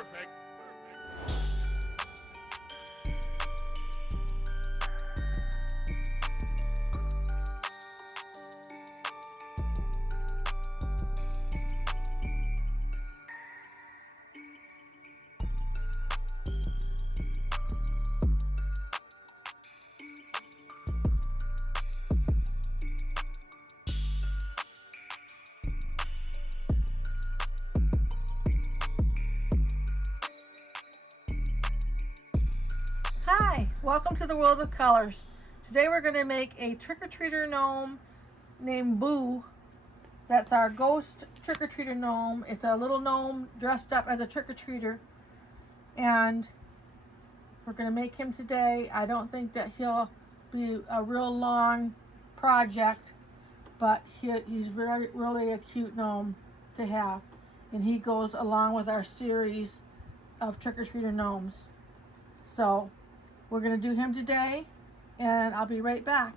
Perfect. Hi, welcome to the world of colors. Today we're going to make a trick-or-treater gnome named Boo. That's our ghost trick-or-treater gnome. It's a little gnome dressed up as a trick-or-treater, and we're going to make him today. I don't think that he'll be a real long project, but he's really a cute gnome to have, and he goes along with our series of trick-or-treater gnomes. So we're going to do him today, and I'll be right back.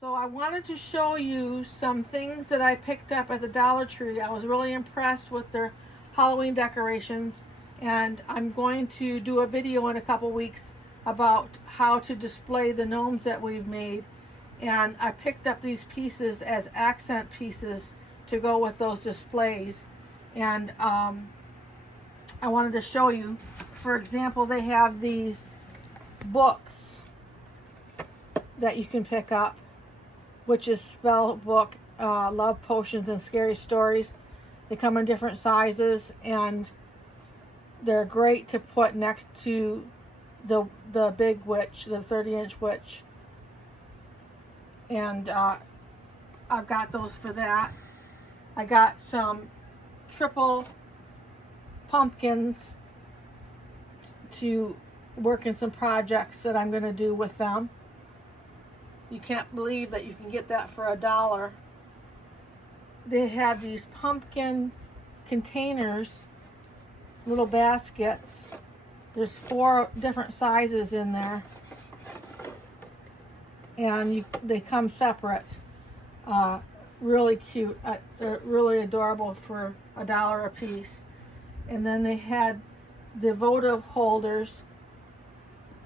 So I wanted to show you some things that I picked up at the Dollar Tree. I was really impressed with their Halloween decorations, and I'm going to do a video in a couple weeks about how to display the gnomes that we've made. And I picked up these pieces as accent pieces to go with those displays. And I wanted to show you, for example, they have these books that you can pick up, which is spell book, love potions and scary stories. They come in different sizes, and they're great to put next to the big witch, the 30-inch witch. And I've got those for that. I got some triple pumpkins to work in some projects that I'm going to do with them. You can't believe that you can get that for $1. They had these pumpkin containers, little baskets. There's 4 different sizes in there, and they come separate. Really cute, really adorable for $1 a piece. And then they had the votive holders,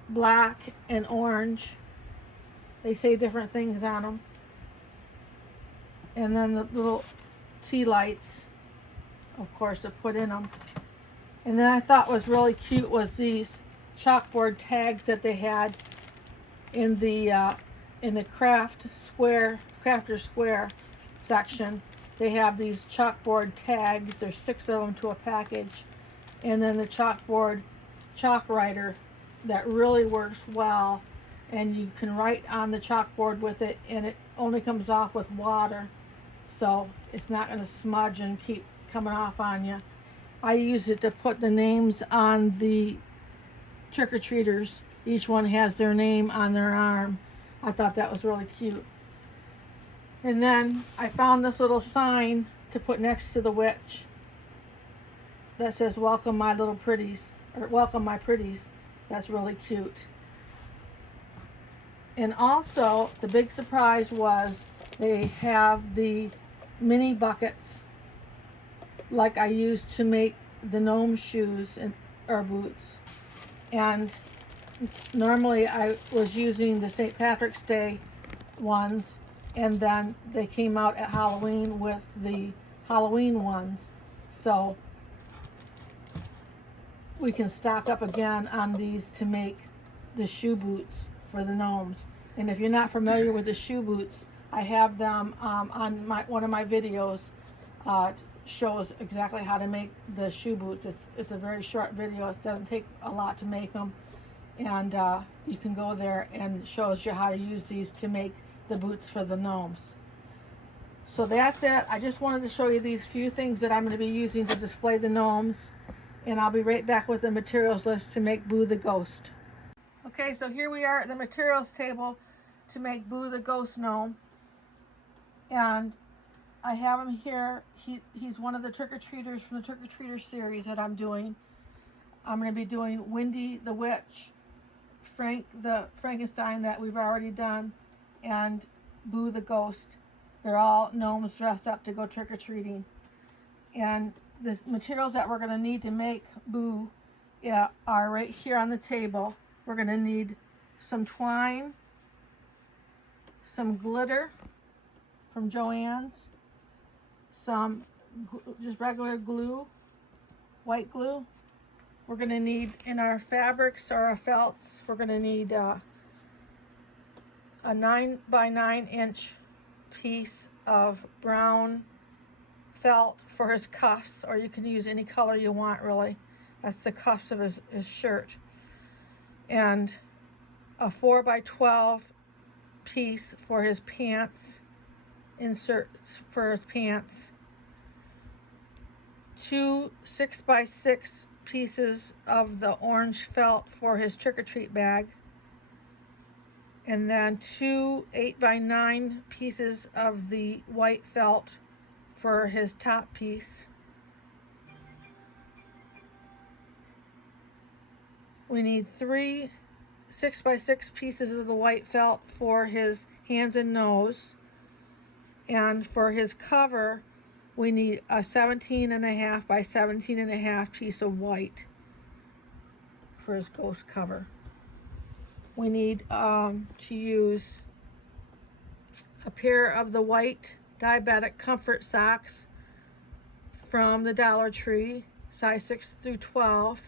black and orange. They say different things on them. And then the little tea lights, of course, to put in them. And then I thought was really cute was these chalkboard tags that they had in the crafter square section. They have these chalkboard tags. There's 6 of them to a package. And then the chalkboard chalk writer that really works well. And you can write on the chalkboard with it, and it only comes off with water. So it's not going to smudge and keep coming off on you. I use it to put the names on the trick-or-treaters. Each one has their name on their arm. I thought that was really cute. And then I found this little sign to put next to the witch that says, "Welcome my little pretties," or "Welcome my pretties." That's really cute. And also, the big surprise was they have the mini buckets like I used to make the gnome shoes or boots. And normally I was using the St. Patrick's Day ones, and then they came out at Halloween with the Halloween ones. So we can stock up again on these to make the shoe boots for the gnomes. And if you're not familiar with the shoe boots, I have them on one of my videos. Shows exactly how to make the shoe boots. It's a very short video. It doesn't take a lot to make them. And you can go there, and shows you how to use these to make the boots for the gnomes. So that's it. I just wanted to show you these few things that I'm going to be using to display the gnomes. And I'll be right back with the materials list to make Boo the Ghost. Okay, so here we are at the materials table to make Boo the Ghost gnome. And I have him here. He's one of the trick-or-treaters from the Trick-or-Treaters series that I'm doing. I'm going to be doing Wendy the Witch, Frank the Frankenstein that we've already done, and Boo the Ghost. They're all gnomes dressed up to go trick-or-treating. And the materials that we're going to need to make Boo are right here on the table. We're going to need some twine, some glitter from Joann's, some just regular glue, white glue. We're going to need, in our fabrics or our felts, we're going to need a 9 by 9 inch piece of brown felt for his cuffs, or you can use any color you want, really. That's the cuffs of his shirt. And a 4 by 12 piece for his pants, inserts for his pants. 2 6 by 6 pieces of the orange felt for his trick-or-treat bag. And then 2 8 by 9 pieces of the white felt for his top piece. We need 3 6 by 6 pieces of the white felt for his hands and nose. And for his cover, we need a 17.5 by 17.5 piece of white for his ghost cover. We need to use a pair of the white diabetic comfort socks from the Dollar Tree, size 6 through 12.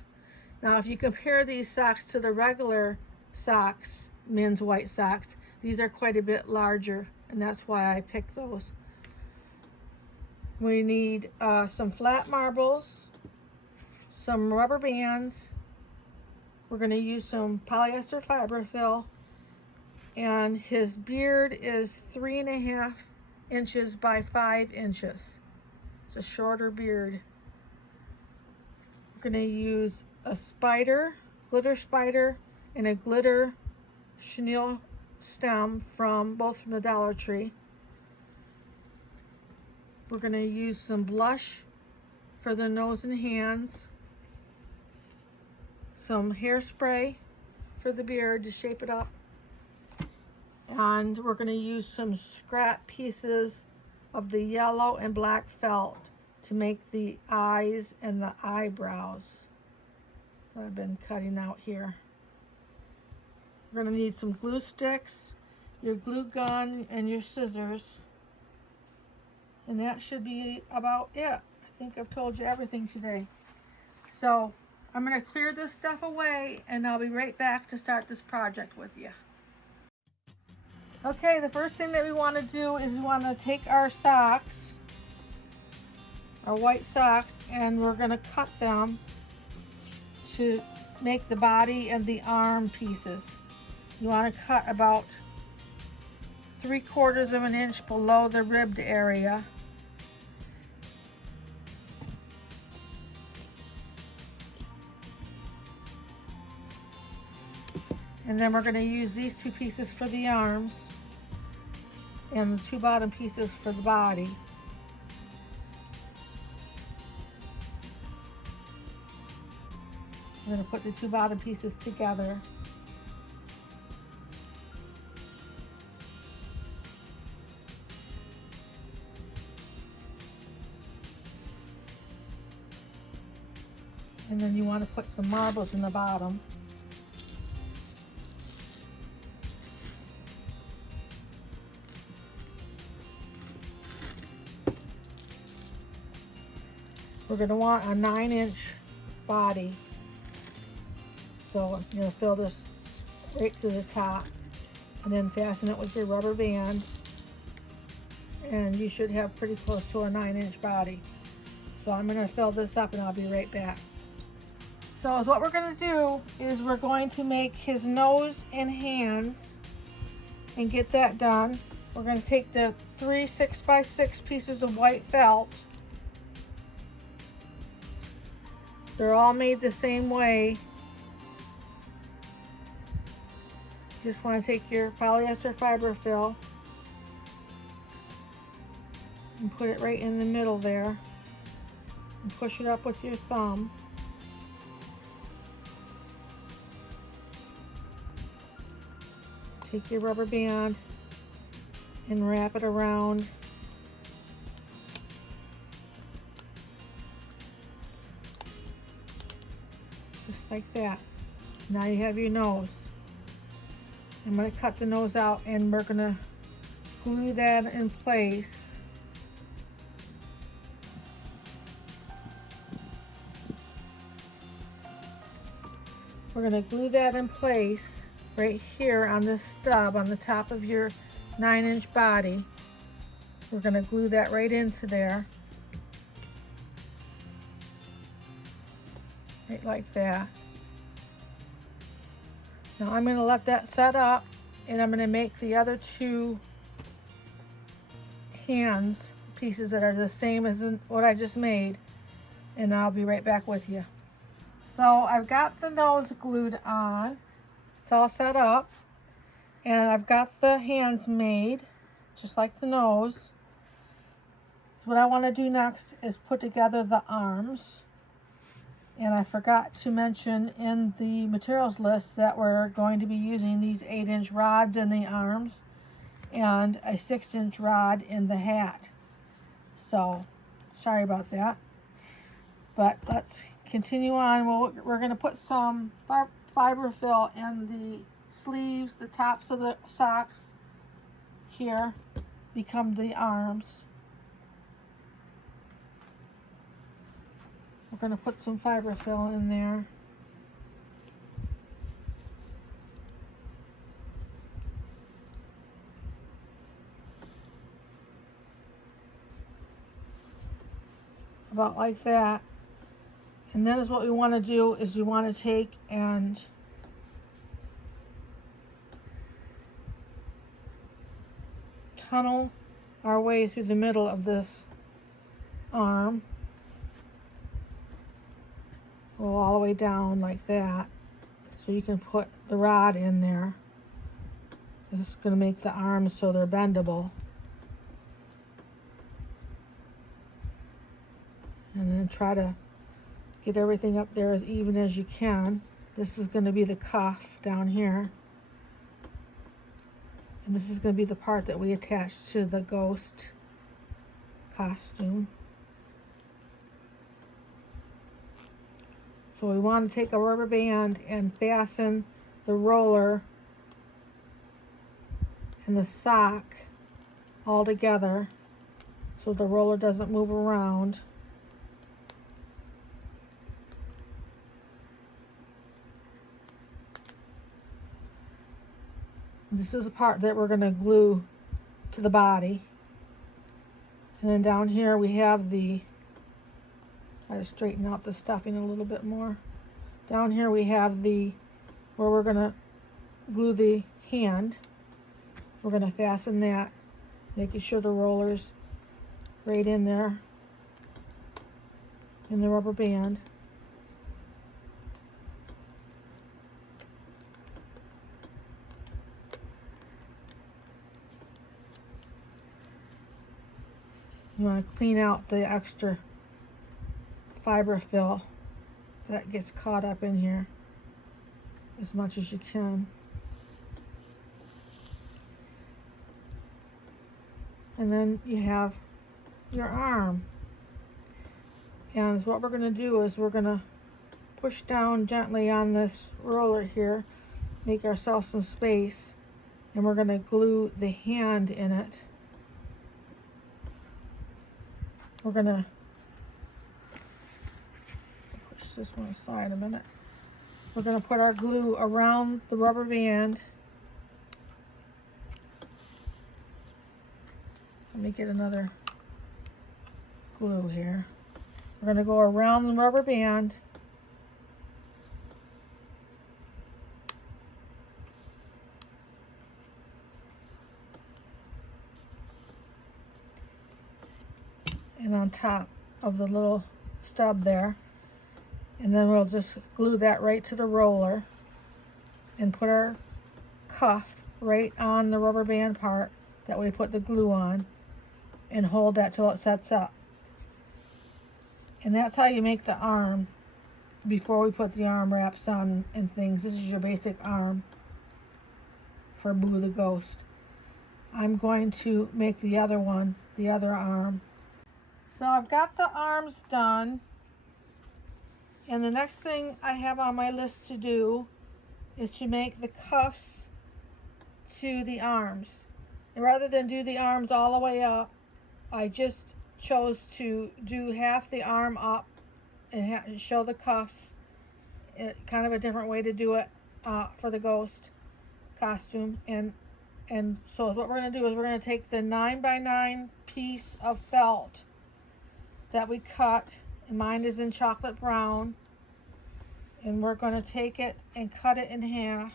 Now, if you compare these socks to the regular socks, men's white socks, these are quite a bit larger, and that's why I picked those. We need some flat marbles, some rubber bands. We're going to use some polyester fiberfill, and his beard is 3.5 inches by 5 inches. It's a shorter beard. We're going to use a spider, glitter spider, and a glitter chenille stem both from the Dollar Tree. We're going to use some blush for the nose and hands, some hairspray for the beard to shape it up, and we're going to use some scrap pieces of the yellow and black felt to make the eyes and the eyebrows that I've been cutting out here. We're going to need some glue sticks, your glue gun, and your scissors. And that should be about it. I think I've told you everything today. So I'm going to clear this stuff away, and I'll be right back to start this project with you. Okay, the first thing that we want to do is we want to take our socks, our white socks, and we're going to cut them to make the body and the arm pieces. You want to cut about 3/4 of an inch below the ribbed area. And then we're going to use these 2 pieces for the arms and the 2 bottom pieces for the body. I'm going to put the 2 bottom pieces together. And then you want to put some marbles in the bottom. We're going to want a 9-inch body. So I'm going to fill this right to the top and then fasten it with your rubber band. And you should have pretty close to a 9-inch body. So I'm going to fill this up and I'll be right back. So what we're going to do is we're going to make his nose and hands and get that done. We're going to take the 3 6 by 6 pieces of white felt. They're all made the same way. Just want to take your polyester fiberfill and put it right in the middle there and push it up with your thumb. Take your rubber band and wrap it around like that. Now you have your nose. I'm going to cut the nose out and we're going to glue that in place. We're going to glue that in place right here on this stub on the top of your 9-inch body. We're going to glue that right into there. Right like that. Now I'm going to let that set up and I'm going to make the other two hands pieces that are the same as what I just made, and I'll be right back with you. So I've got the nose glued on. It's all set up. And I've got the hands made, just like the nose. So what I want to do next is put together the arms. And I forgot to mention in the materials list that we're going to be using these 8-inch rods in the arms and a 6-inch rod in the hat. So, sorry about that. But let's continue on. We're going to put some fiberfill in the sleeves, the tops of the socks here, become the arms. We're going to put some fiberfill in there. About like that. And then is what we want to do is we want to take and tunnel our way through the middle of this arm. Go all the way down like that. So you can put the rod in there. This is going to make the arms so they're bendable. And then try to get everything up there as even as you can. This is going to be the cuff down here. And this is going to be the part that we attach to the ghost costume. So we want to take a rubber band and fasten the roller and the sock all together so the roller doesn't move around. This is the part that we're going to glue to the body. And then down here we have the, try to straighten out the stuffing a little bit more. Down here we have the, where we're going to glue the hand. We're going to fasten that, making sure the roller's right in there in the rubber band. You want to clean out the extra fiberfill that gets caught up in here as much as you can. And then you have your arm. And what we're going to do is we're going to push down gently on this roller here, make ourselves some space, and we're going to glue the hand in it. We're going to push this one aside a minute. We're going to put our glue around the rubber band. Let me get another glue here. We're going to go around the rubber band. And on top of the little stub there. And then we'll just glue that right to the roller and put our cuff right on the rubber band part that we put the glue on and hold that till it sets up. And that's how you make the arm before we put the arm wraps on and things. This is your basic arm for Boo the Ghost. I'm going to make the other one, the other arm. So I've got the arms done, And the next thing I have on my list to do is to make the cuffs to the arms. And rather than do the arms all the way up, I just chose to do half the arm up and show the cuffs. Kind of a different way to do it for the ghost costume. And so what we're going to do is we're going to take the 9x9 piece of felt that we cut, and mine is in chocolate brown, and we're going to take it and cut it in half.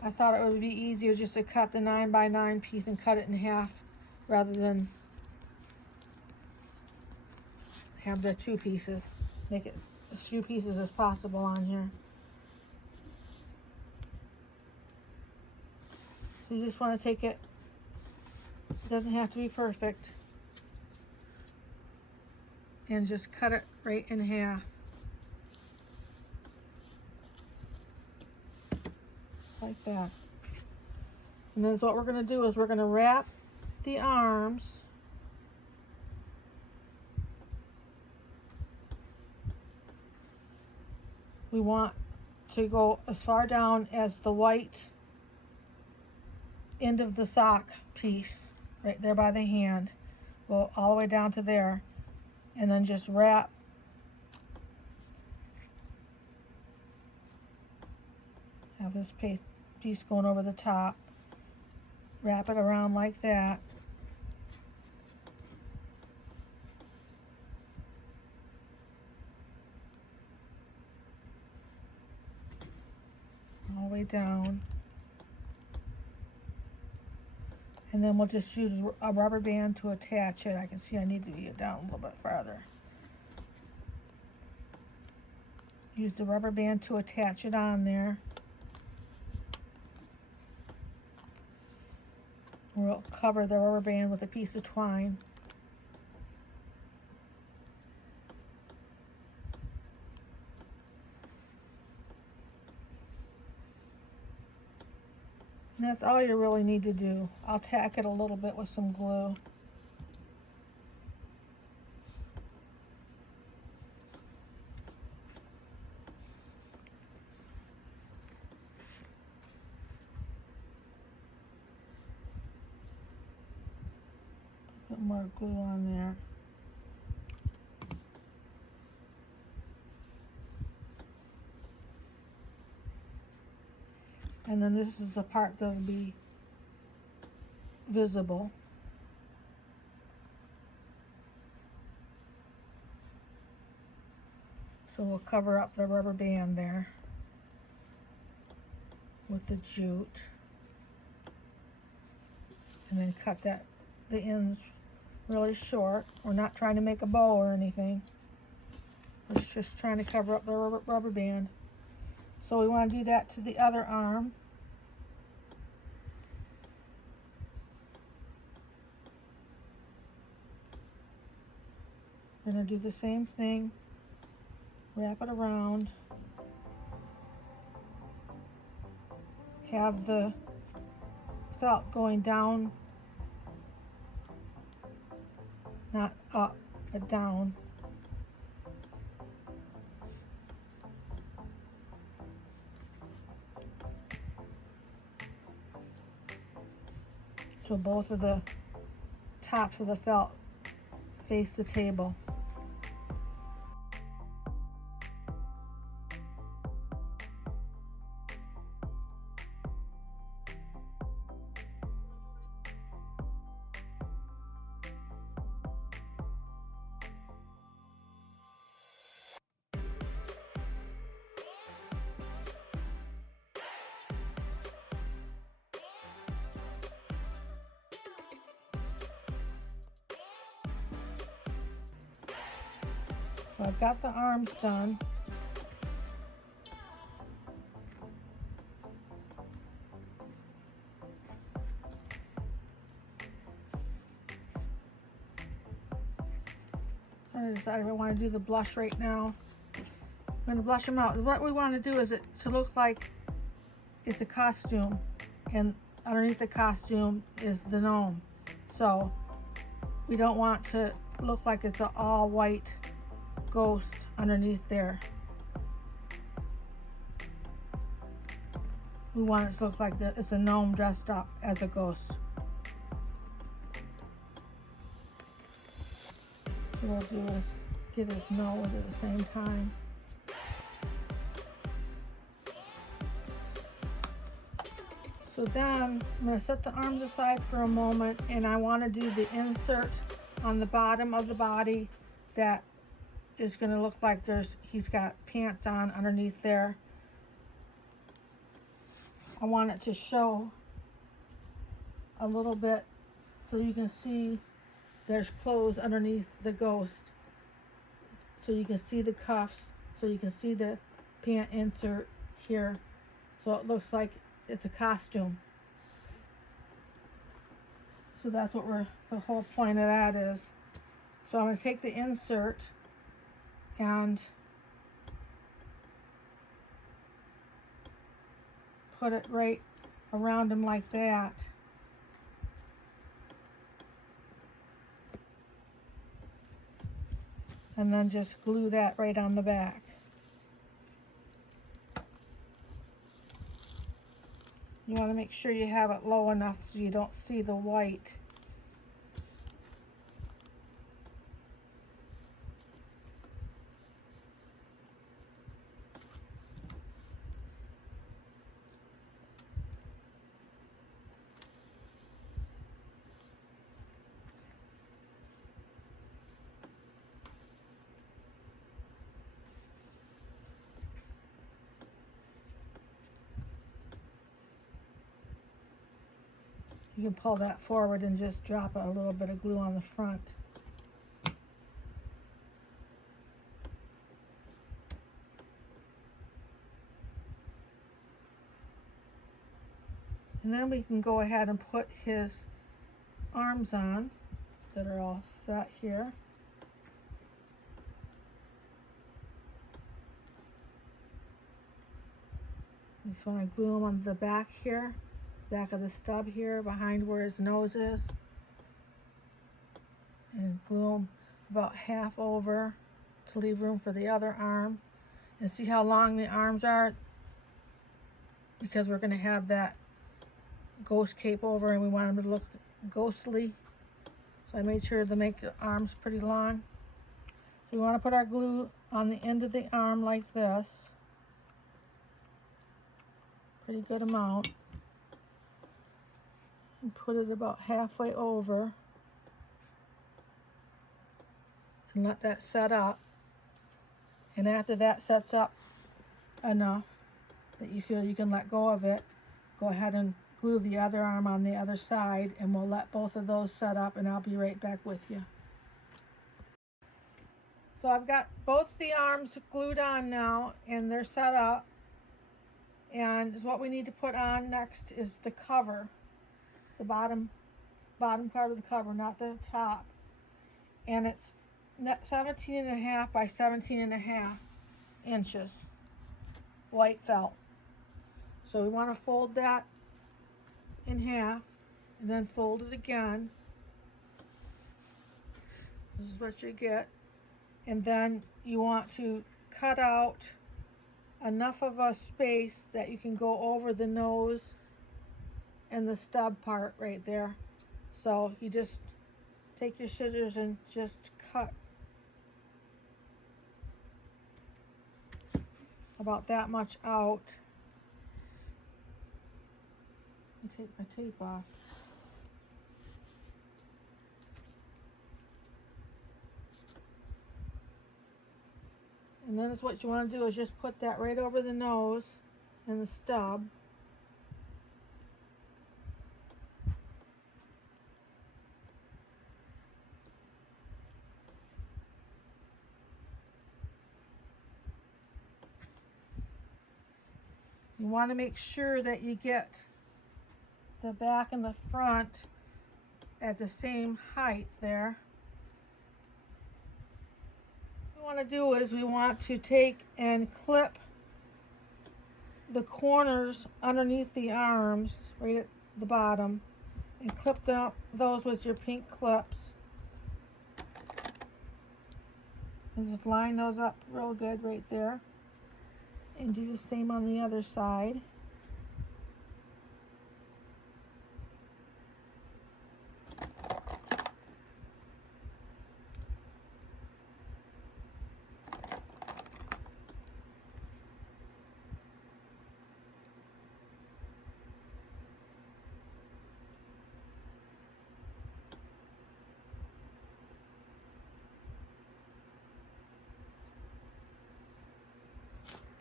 I thought it would be easier just to cut the 9x9 piece and cut it in half rather than have the two pieces. Make it as few pieces as possible on here. So you just want to take it, it doesn't have to be perfect, and just cut it right in half. Like that. And then what we're going to do is we're going to wrap the arms we want to go as far down as the white end of the sock piece right there by the hand. Go all the way down to there, and then just wrap have this piece going over the top, wrap it around like that, all the way down, and then we'll just use a rubber band to attach it. I can see I need to get it down a little bit farther. Use the rubber band to attach it on there. We'll cover the rubber band with a piece of twine. And that's all you really need to do. I'll tack it a little bit with some glue. Put more glue on there. And then this is the part that'll be visible. So we'll cover up the rubber band there with the jute. And then cut the ends really short. We're not trying to make a bow or anything. We're just trying to cover up the rubber band. So we want to do that to the other arm. We're going to do the same thing. Wrap it around. Have the felt going down, not up, but down. So both of the tops of the felt face the table. So I've got the arms done. I decided I want to do the blush right now. I'm going to blush them out. What we want to do is it to look like it's a costume, and underneath the costume is the gnome. So we don't want to look like it's an all white ghost underneath there. We want it to look like it's a gnome dressed up as a ghost. What we'll do is get his nose at the same time. So then I'm going to set the arms aside for a moment, and I want to do the insert on the bottom of the body that is going to look like he's got pants on underneath there. I want it to show a little bit so you can see there's clothes underneath the ghost. So you can see the cuffs, so you can see the pant insert here. So it looks like it's a costume. So that's what the whole point of that is. So I'm going to take the insert and put it right around him like that. And then just glue that right on the back. You want to make sure you have it low enough so you don't see the white. You can pull that forward and just drop a little bit of glue on the front. And then we can go ahead and put his arms on that are all set here. Just want to glue them on the back here. Back of the stub here, behind where his nose is, and glue them about half over to leave room for the other arm. And see how long the arms are, because we're going to have that ghost cape over and we want them to look ghostly. So I made sure to make the arms pretty long. So we want to put our glue on the end of the arm like this. Pretty good amount. And put it about halfway over and let that set up. And after that sets up enough that you feel you can let go of it, go ahead and glue the other arm on the other side, and we'll let both of those set up, and I'll be right back with you. So I've got both the arms glued on now, and they're set up. And what we need to put on next is the cover. The bottom part of the cover, not the top. And it's 17.5 by 17.5 inches white felt. So we want to fold that in half and then fold it again. This is what you get. And then you want to cut out enough of a space that you can go over the nose and the stub part right there. So you just take your scissors and just cut about that much out. Let me take my tape off. And then what you want to do is just put that right over the nose and the stub. You want to make sure that you get the back and the front at the same height there. What we want to do is we want to take and clip the corners underneath the arms, right at the bottom and clip those with your pink clips. And just line those up real good right there. And do the same on the other side.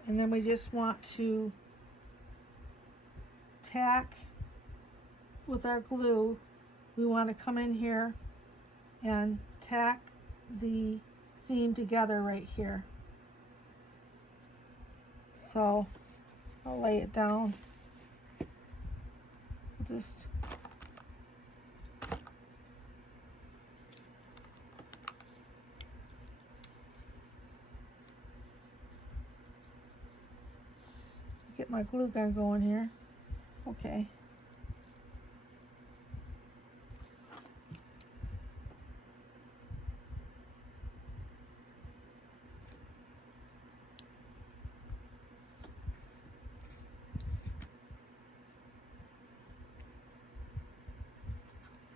And then we just want to tack with our glue. We want to come in here and tack the seam together right here. So I'll lay it down. Just get my glue gun going here. Okay.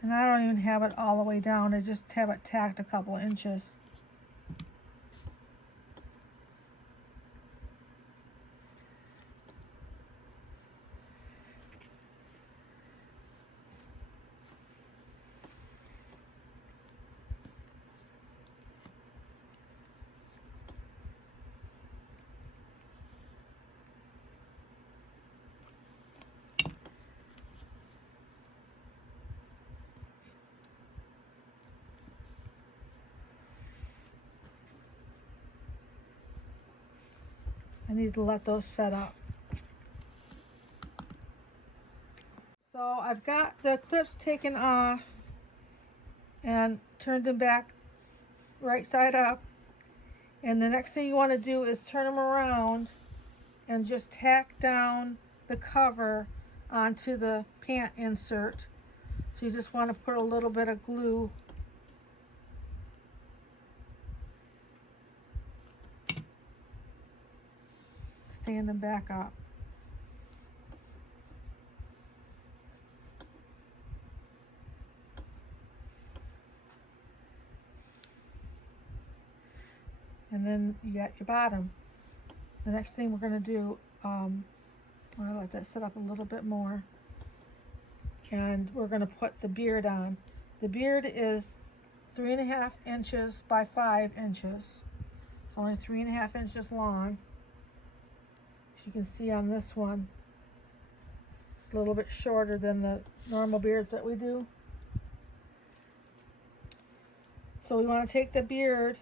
And I don't even have it all the way down. I just have it tacked a couple inches. I need to let those set up. So I've got the clips taken off and turned them back right side up. And the next thing you want to do is turn them around and just tack down the cover onto the pant insert. So you just want to put a little bit of glue stand them back up. And then you got your bottom. The next thing we're going to do, I'm going to let that set up a little bit more. And we're going to put the beard on. The beard is 3.5 inches by 5 inches. It's only 3.5 inches long. As you can see on this one, a little bit shorter than the normal beards that we do. So we want to take the beard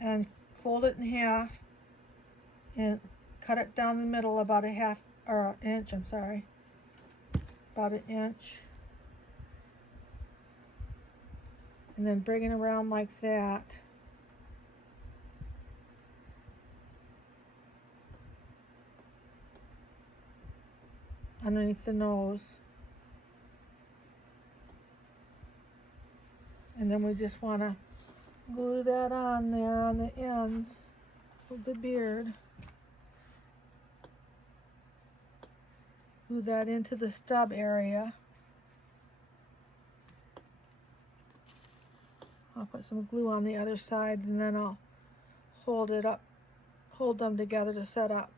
and fold it in half and cut it down the middle about a half or an inch, I'm sorry, about an inch, and then bring it around like that. Underneath the nose. And then we just want to glue that on there on the ends of the beard. Glue that into the stub area. I'll put some glue on the other side and then I'll hold it up, hold them together to set up.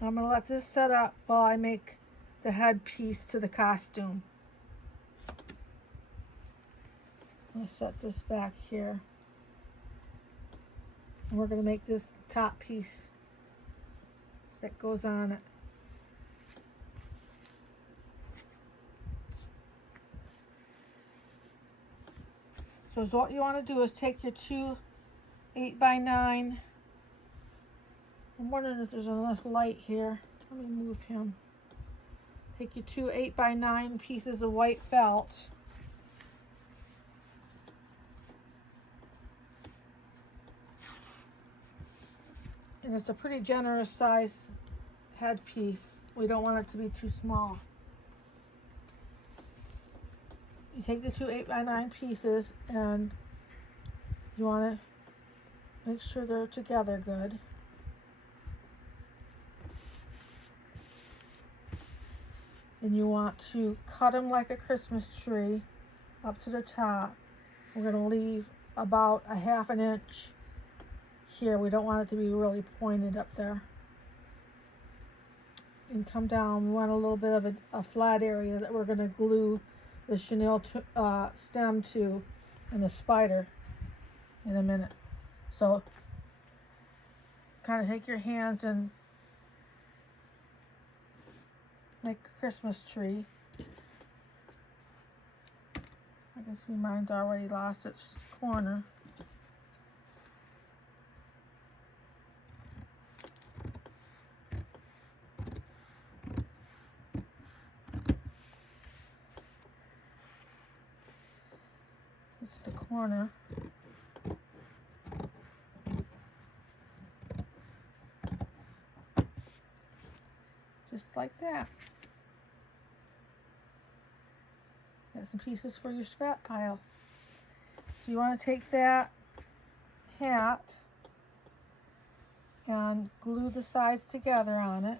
I'm going to let this set up while I make the headpiece to the costume. I'm going to set this back here. And we're going to make this top piece that goes on it. So what you want to do is take your two 8x9. I'm wondering if there's enough light here. Let me move him. Take your two 8x9 pieces of white felt. And it's a pretty generous size headpiece. We don't want it to be too small. You take the two 8x9 pieces and you want to make sure they're together good. And you want to cut them like a Christmas tree up to the top. We're going to leave about a 1/2 inch here. We don't want it to be really pointed up there. And come down. We want a little bit of a flat area that we're going to glue the chenille stem to and the spider in a minute. So kind of take your hands and make a Christmas tree. I can see mine's already lost its corner. This is the corner. Just like that. Got some pieces for your scrap pile. So you want to take that hat and glue the sides together on it.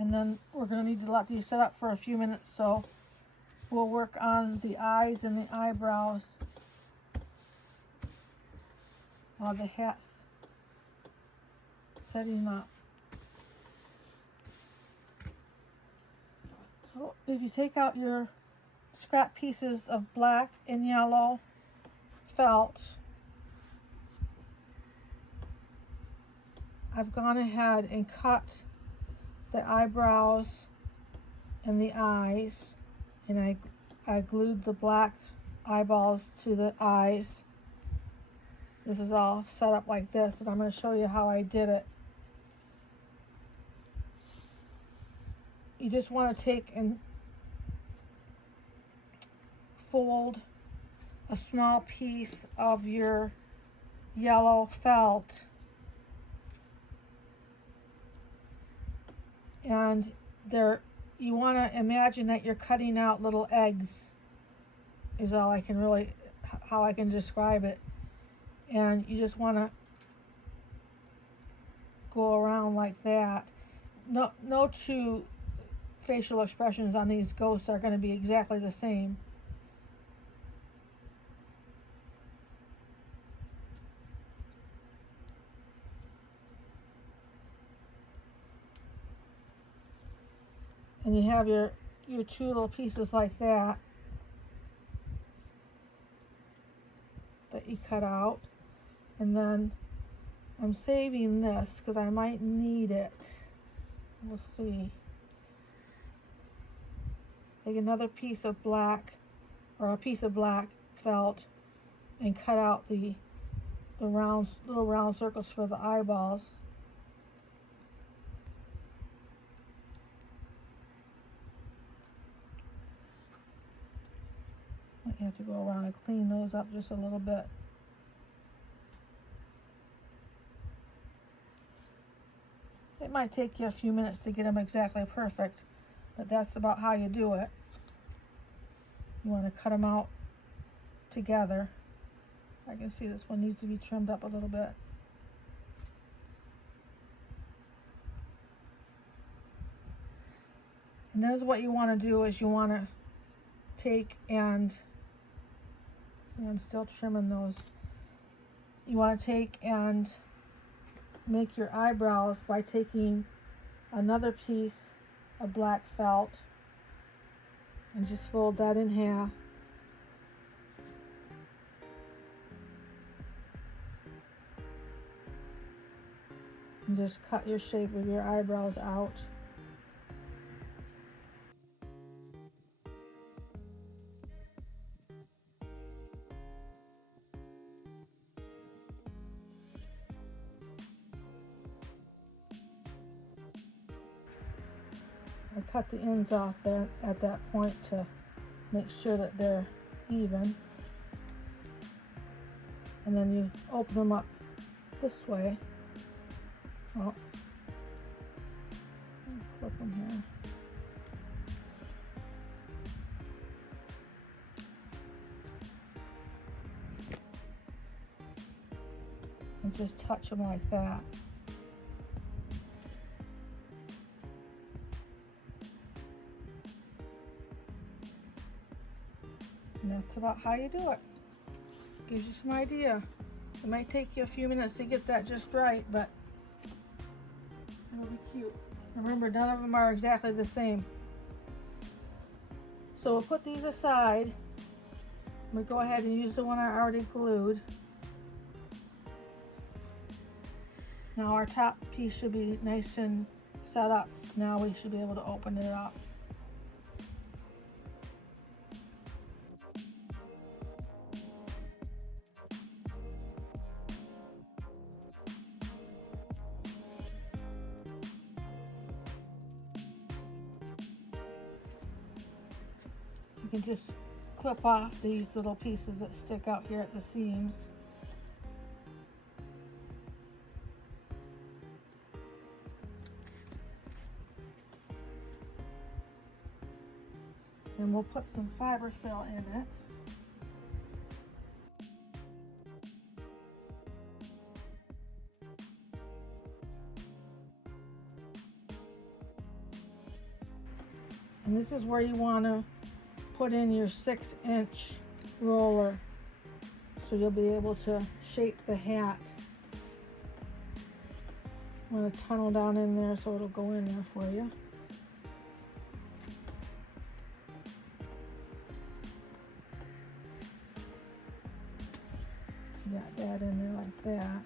And then we're going to need to let these set up for a few minutes, so we'll work on the eyes and the eyebrows while the hat's setting up. So if you take out your scrap pieces of black and yellow felt, I've gone ahead and cut the eyebrows and the eyes, and I glued the black eyeballs to the eyes. This is all set up like this, and I'm going to show you how I did it. You just want to take and fold a small piece of your yellow felt, and you want to imagine that you're cutting out little eggs, is all I can really, how I can describe it. And you just want to go around like that. No two facial expressions on these ghosts are going to be exactly the same. And you have your two little pieces like that you cut out. And then I'm saving this because I might need it. We'll see. Take another piece of black, or a piece of black felt, and cut out the little round circles for the eyeballs. You have to go around and clean those up just a little bit. It might take you a few minutes to get them exactly perfect, but that's about how you do it. You want to cut them out together. I can see this one needs to be trimmed up a little bit. And this is what you want to do is you want to take and, see, I'm still trimming those. You want to take and make your eyebrows by taking another piece of black felt and just fold that in half. And just cut your shape of your eyebrows out. I cut the ends off there at that point to make sure that they're even. And then you open them up this way. Oh, flip them here. And just touch them like that. And that's about how you do it. Gives you some idea. It might take you a few minutes to get that just right, but it'll be cute. Remember, none of them are exactly the same. So we'll put these aside. We'll go ahead and use the one I already glued. Now our top piece should be nice and set up. Now we should be able to open it up. You can just clip off these little pieces that stick out here at the seams. And we'll put some fiberfill in it. And this is where you want to put in your 6-inch roller so you'll be able to shape the hat. I'm going to tunnel down in there so it'll go in there for you. Got that in there like that.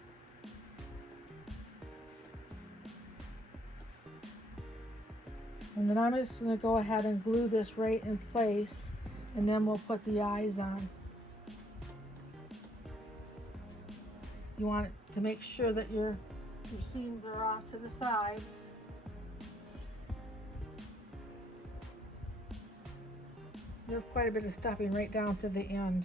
And then I'm just going to go ahead and glue this right in place, and then we'll put the eyes on. You want it to make sure that your seams are off to the sides. There's quite a bit of stuffing right down to the end.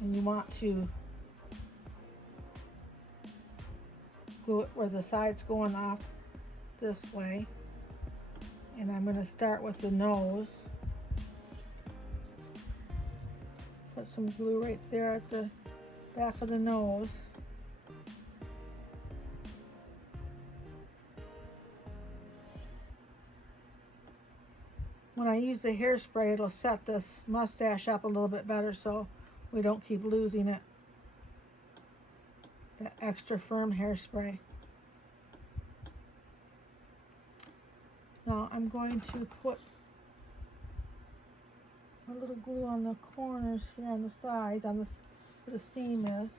And you want to glue it where the side's going off this way. And I'm going to start with the nose. Put some glue right there at the back of the nose. When I use the hairspray, it'll set this mustache up a little bit better so we don't keep losing it. That extra firm hairspray. Now I'm going to put a little glue on the corners here on the sides, on this where the seam is.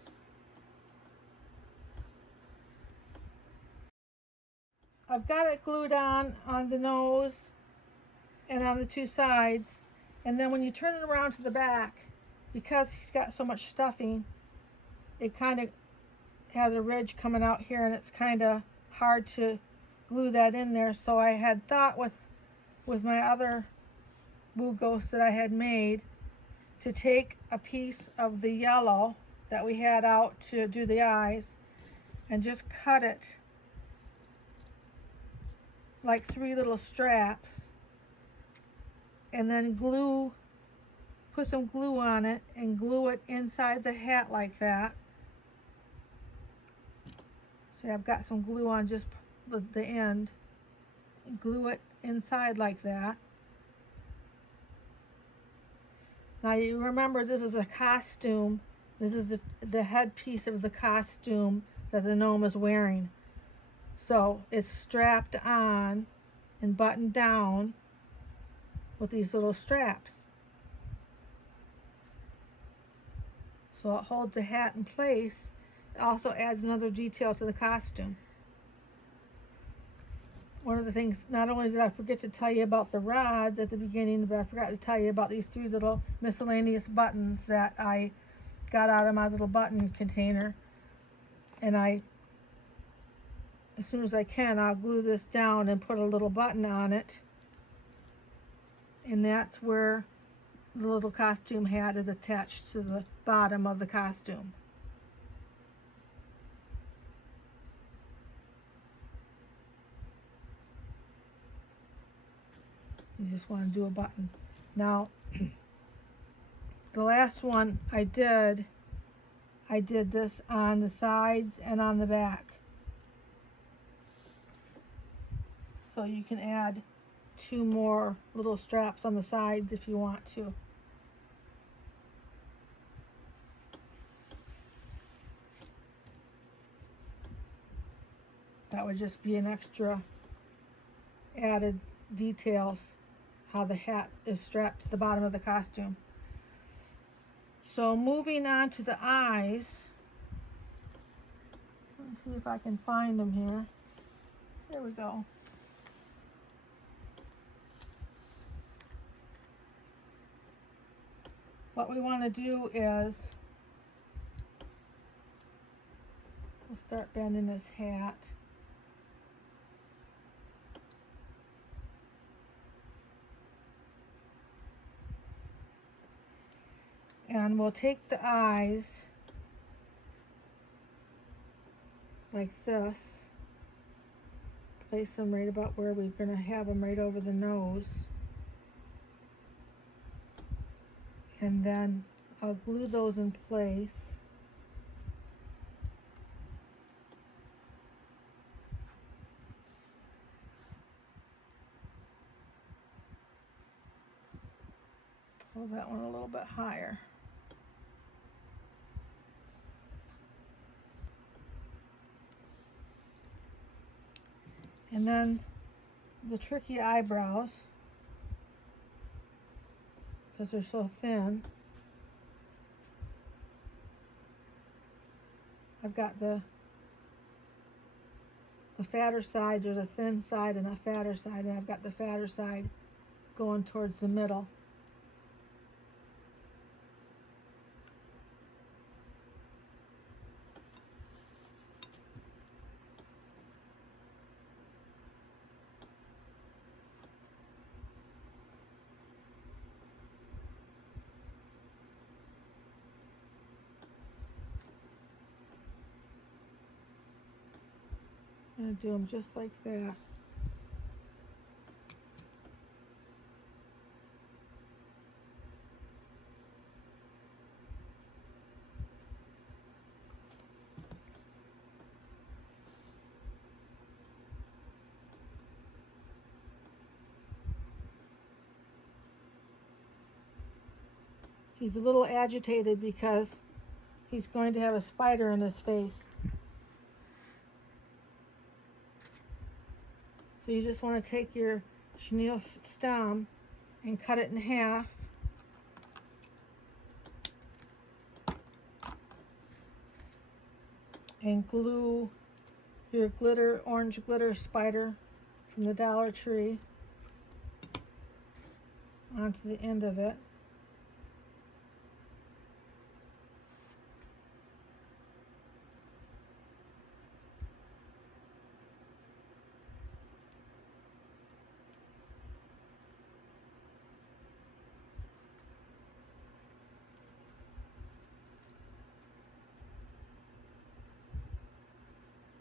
I've got it glued on the nose and on the two sides, and then when you turn it around to the back, because he's got so much stuffing, it kind of has a ridge coming out here, and it's kind of hard to glue that in there. So I had thought with my other Boo Ghost that I had made to take a piece of the yellow that we had out to do the eyes and just cut it like 3 little straps, and then put some glue on it and glue it inside the hat like that. See, I've got some glue on just the end and glue it inside like that. Now you remember this is a costume. This is the headpiece of the costume that the gnome is wearing. So it's strapped on and buttoned down with these little straps. So it holds the hat in place. It also adds another detail to the costume. One of the things, not only did I forget to tell you about the rods at the beginning, but I forgot to tell you about these 3 little miscellaneous buttons that I got out of my little button container. And as soon as I can, I'll glue this down and put a little button on it. And that's where the little costume hat is attached to the bottom of the costume. You just want to do a button. Now, the last one I did this on the sides and on the back. So you can add 2 more little straps on the sides if you want to. That would just be an extra added details, how the hat is strapped to the bottom of the costume. So moving on to the eyes. Let me see if I can find them here. There we go. What we want to do is, we'll start bending this hat. And we'll take the eyes like this, place them right about where we're going to have them, right over the nose. And then I'll glue those in place. Pull that one a little bit higher. And then the tricky eyebrows, because they're so thin, I've got the fatter side. There's a thin side and a fatter side, and I've got the fatter side going towards the middle. I'm going to do them just like that. He's a little agitated because he's going to have a spider in his face. So you just want to take your chenille stem and cut it in half. And glue your orange glitter spider from the Dollar Tree onto the end of it.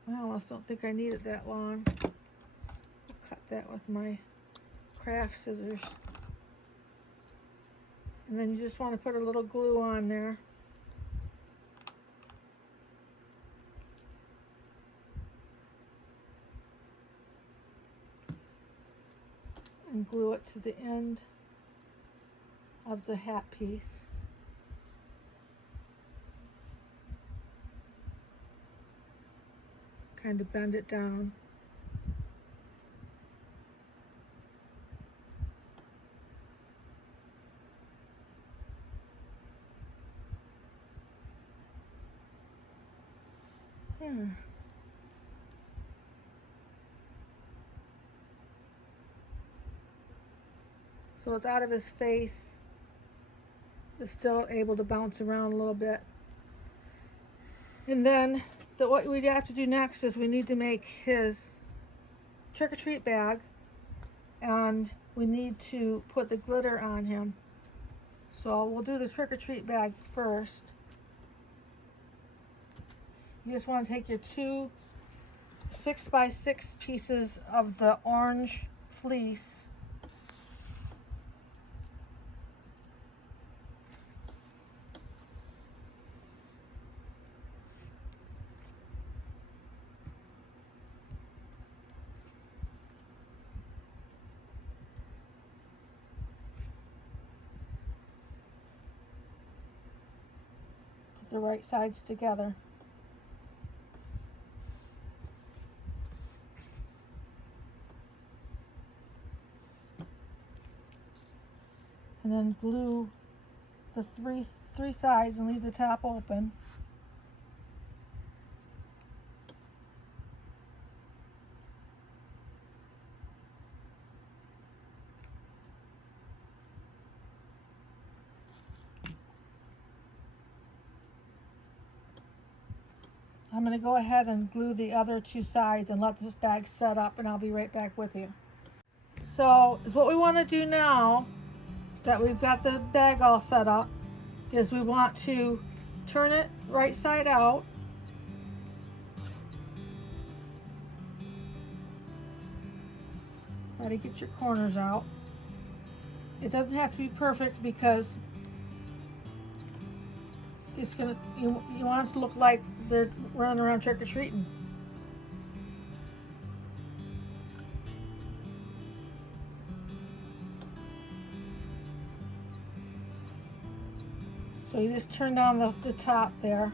I almost don't think I need it that long. I'll cut that with my craft scissors. And then you just want to put a little glue on there. and glue it to the end of the hat piece. Kind of bend it down. So it's out of his face. It's still able to bounce around a little bit. And then what we have to do next is we need to make his trick-or-treat bag, and we need to put the glitter on him. So we'll do the trick-or-treat bag first. You just want to take your two 6x6 pieces of the orange fleece, put the right sides together. And then glue the three sides and leave the top open. I'm going to go ahead and glue the other two sides and let this bag set up, and I'll be right back with you. So what we want to do now that we've got the bag all set up is we want to turn it right side out. Try to get your corners out. It doesn't have to be perfect because it's gonna, you want it to look like they're running around trick-or-treating. So you just turn down the top there,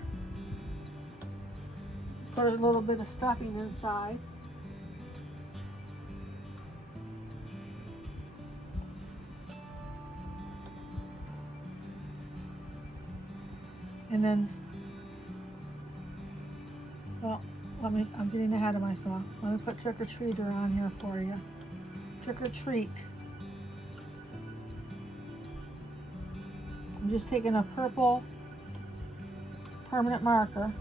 put a little bit of stuffing inside. And then, well, I'm getting ahead of myself. Let me put trick-or-treater on here for you. Trick-or-treat. I'm just taking a purple permanent marker.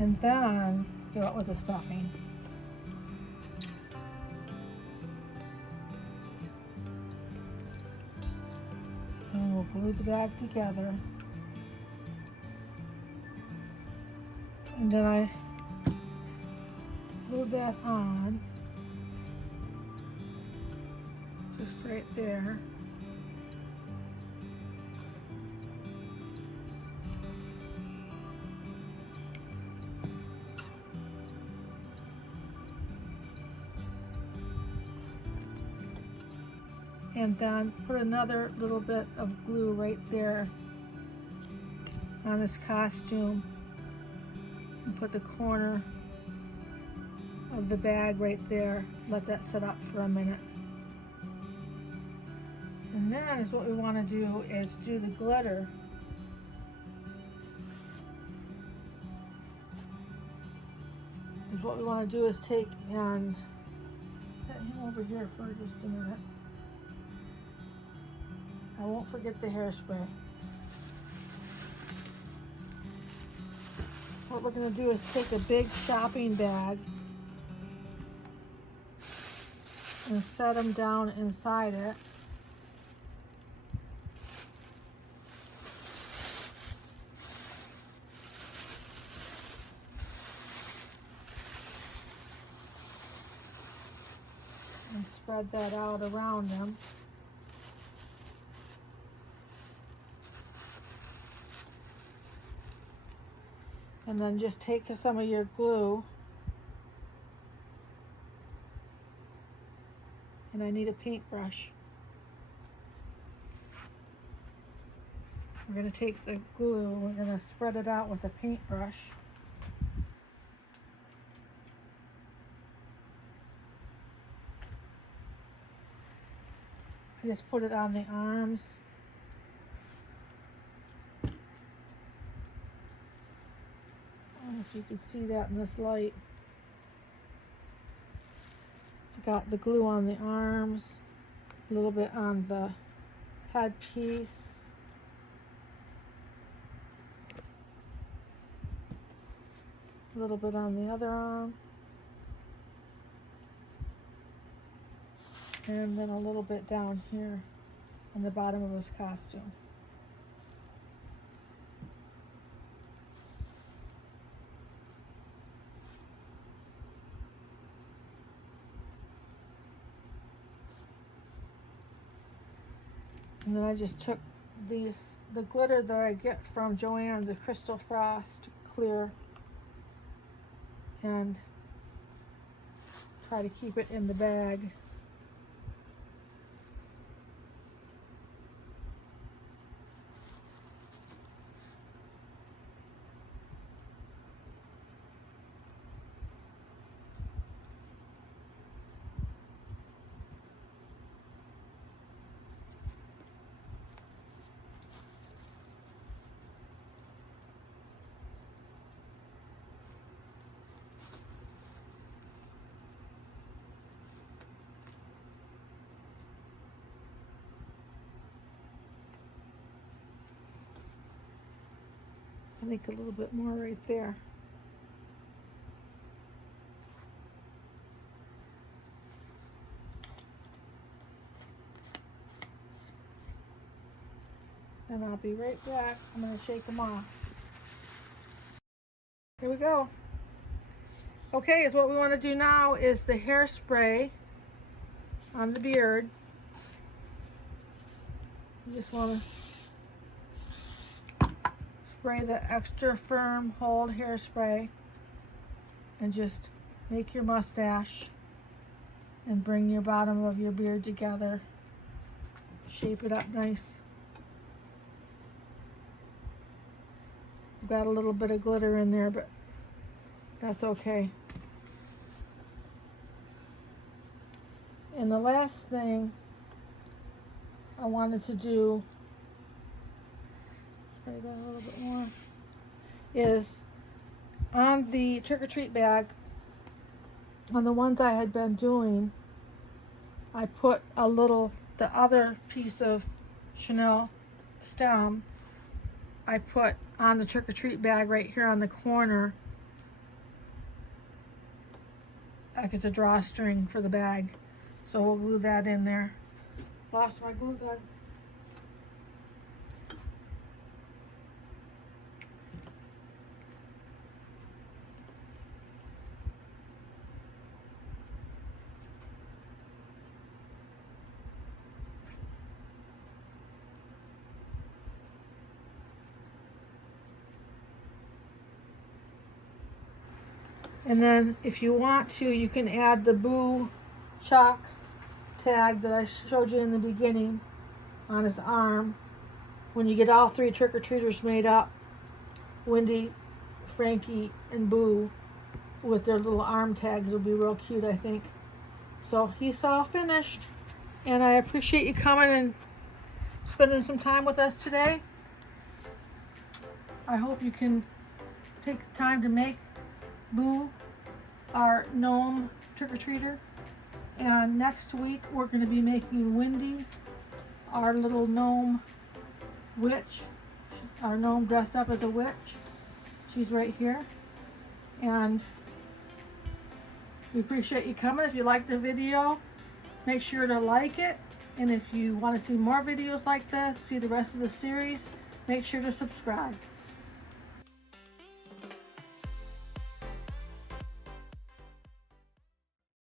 And then go out with the stuffing. And we'll glue the bag together. And then I glue that on, just right there. And then put another little bit of glue right there on his costume. And put the corner of the bag right there. Let that set up for a minute. And then is what we want to do is do the glitter. Is what we want to do is take and set him over here for just a minute. I won't forget the hairspray. What we're going to do is take a big shopping bag and set them down inside it. and spread that out around them. And then just take some of your glue, and I need a paintbrush. We're going to take the glue, we're going to spread it out with a paintbrush. I just put it on the arms. I don't know if you can see that in this light. I got the glue on the arms, a little bit on the headpiece. A little bit on the other arm. And then a little bit down here on the bottom of his costume. And then I just took the glitter that I get from Joanne, the Crystal Frost Clear, and try to keep it in the bag. I think a little bit more right there. And I'll be right back. I'm going to shake them off. Here we go. Okay, so what we want to do now is the hairspray on the beard. You just want to spray the extra firm hold hairspray and just make your mustache and bring your bottom of your beard together. Shape it up nice. Got a little bit of glitter in there, but that's okay. And the last thing I wanted to do, spray that a little bit more, is on the trick-or-treat bag, on the ones I had been doing, I put the other piece of Chanel stem, I put on the trick-or-treat bag right here on the corner, like it's a drawstring for the bag. So we'll glue that in there. Lost my glue gun. And then if you want to, you can add the Boo chalk tag that I showed you in the beginning on his arm. When you get all three trick-or-treaters made up, Wendy, Franky, and Boo with their little arm tags will be real cute, I think. So he's all finished, and I appreciate you coming and spending some time with us today. I hope you can take the time to make Boo our gnome trick-or-treater. And next week we're going to be making Wendy our little gnome witch, our gnome dressed up as a witch. She's right here. And we appreciate you coming. If you like the video, make sure to like it. And if you want to see more videos like this, see the rest of the series, make sure to subscribe.